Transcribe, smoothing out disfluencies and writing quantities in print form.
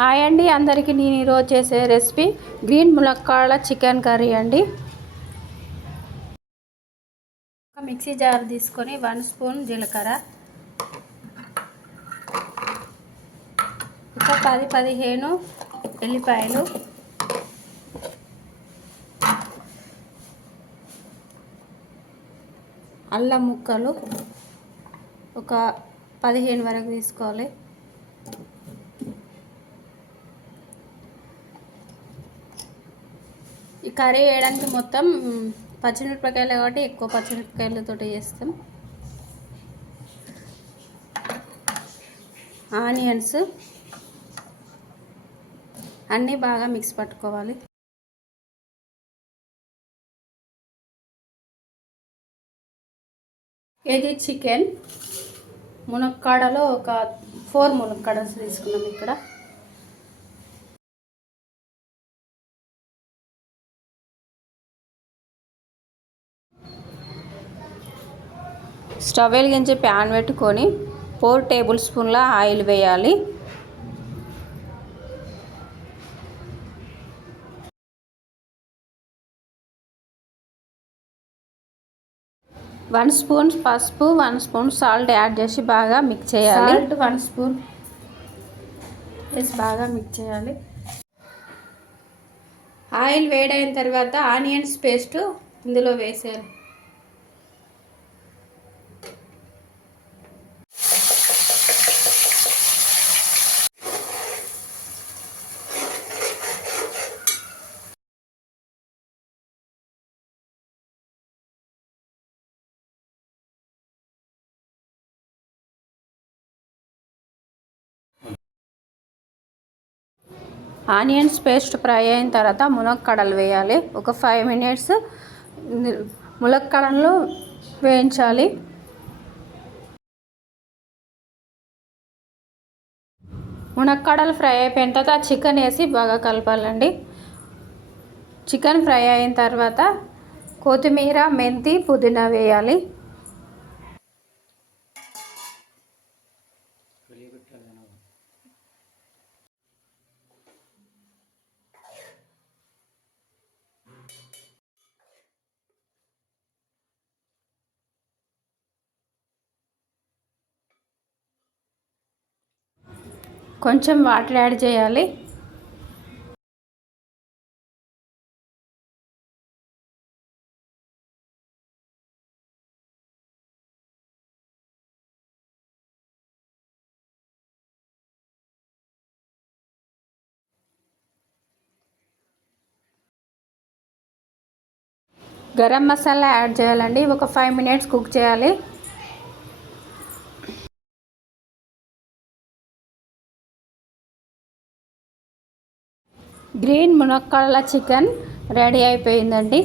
Hi అండి అందరికీ నేను ఈరోజు చేసే రెసిపీ గ్రీన్ ములక్కాడల చికెన్ కర్రీ అండి. ఒక మిక్సీ జార్ తీసుకొని 1 స్పూన్ జీలకర్ర, ఒక 10-15 ఎల్లిపాయలు, అల్లం ముక్కలు ఒక 15 వరకు తీసుకోవాలి. ఈ కర్రీ వేయడానికి మొత్తం పచ్చిమిరపకాయలు కాబట్టి ఎక్కువ పచ్చిమిరపకాయలతో చేస్తాం. ఆనియన్స్ అన్నీ బాగా మిక్స్ పట్టుకోవాలి. కేజీ చికెన్ మునక్కాడలో ఒక 4 మునక్కాడలు తీసుకున్నాం. ఇక్కడ స్టవ్ వెలిగించి ప్యాన్ పెట్టుకొని 4 టేబుల్ స్పూన్ల ఆయిల్ వేయాలి. వన్ స్పూన్ పసుపు, 1 స్పూన్ సాల్ట్ యాడ్ చేసి బాగా మిక్స్ చేయాలి. సాల్ట్ 1 స్పూన్ వేసి బాగా మిక్స్ చేయాలి. ఆయిల్ వేడైన తర్వాత ఆనియన్స్ పేస్ట్ ఇందులో వేసేయాలి. ఆనియన్స్ పేస్ట్ ఫ్రై అయిన తర్వాత మునక్కాడలు వేయాలి. ఒక 5 మినిట్స్ మునక్కాడలు వేయించాలి. మునక్కాడలు ఫ్రై అయిపోయిన తర్వాత చికెన్ వేసి బాగా కలపాలండి. చికెన్ ఫ్రై అయిన తర్వాత కొత్తిమీర, మెంతి, పుదీనా వేయాలి. కొంచెం వాటర్ యాడ్ చేయాలి. గరం మసాలా యాడ్ చేయాలండి. ఒక 5 మినిట్స్ కుక్ చేయాలి. గ్రీన్ మునక్కాడల చికెన్ రెడీ అయిపోయిందండి.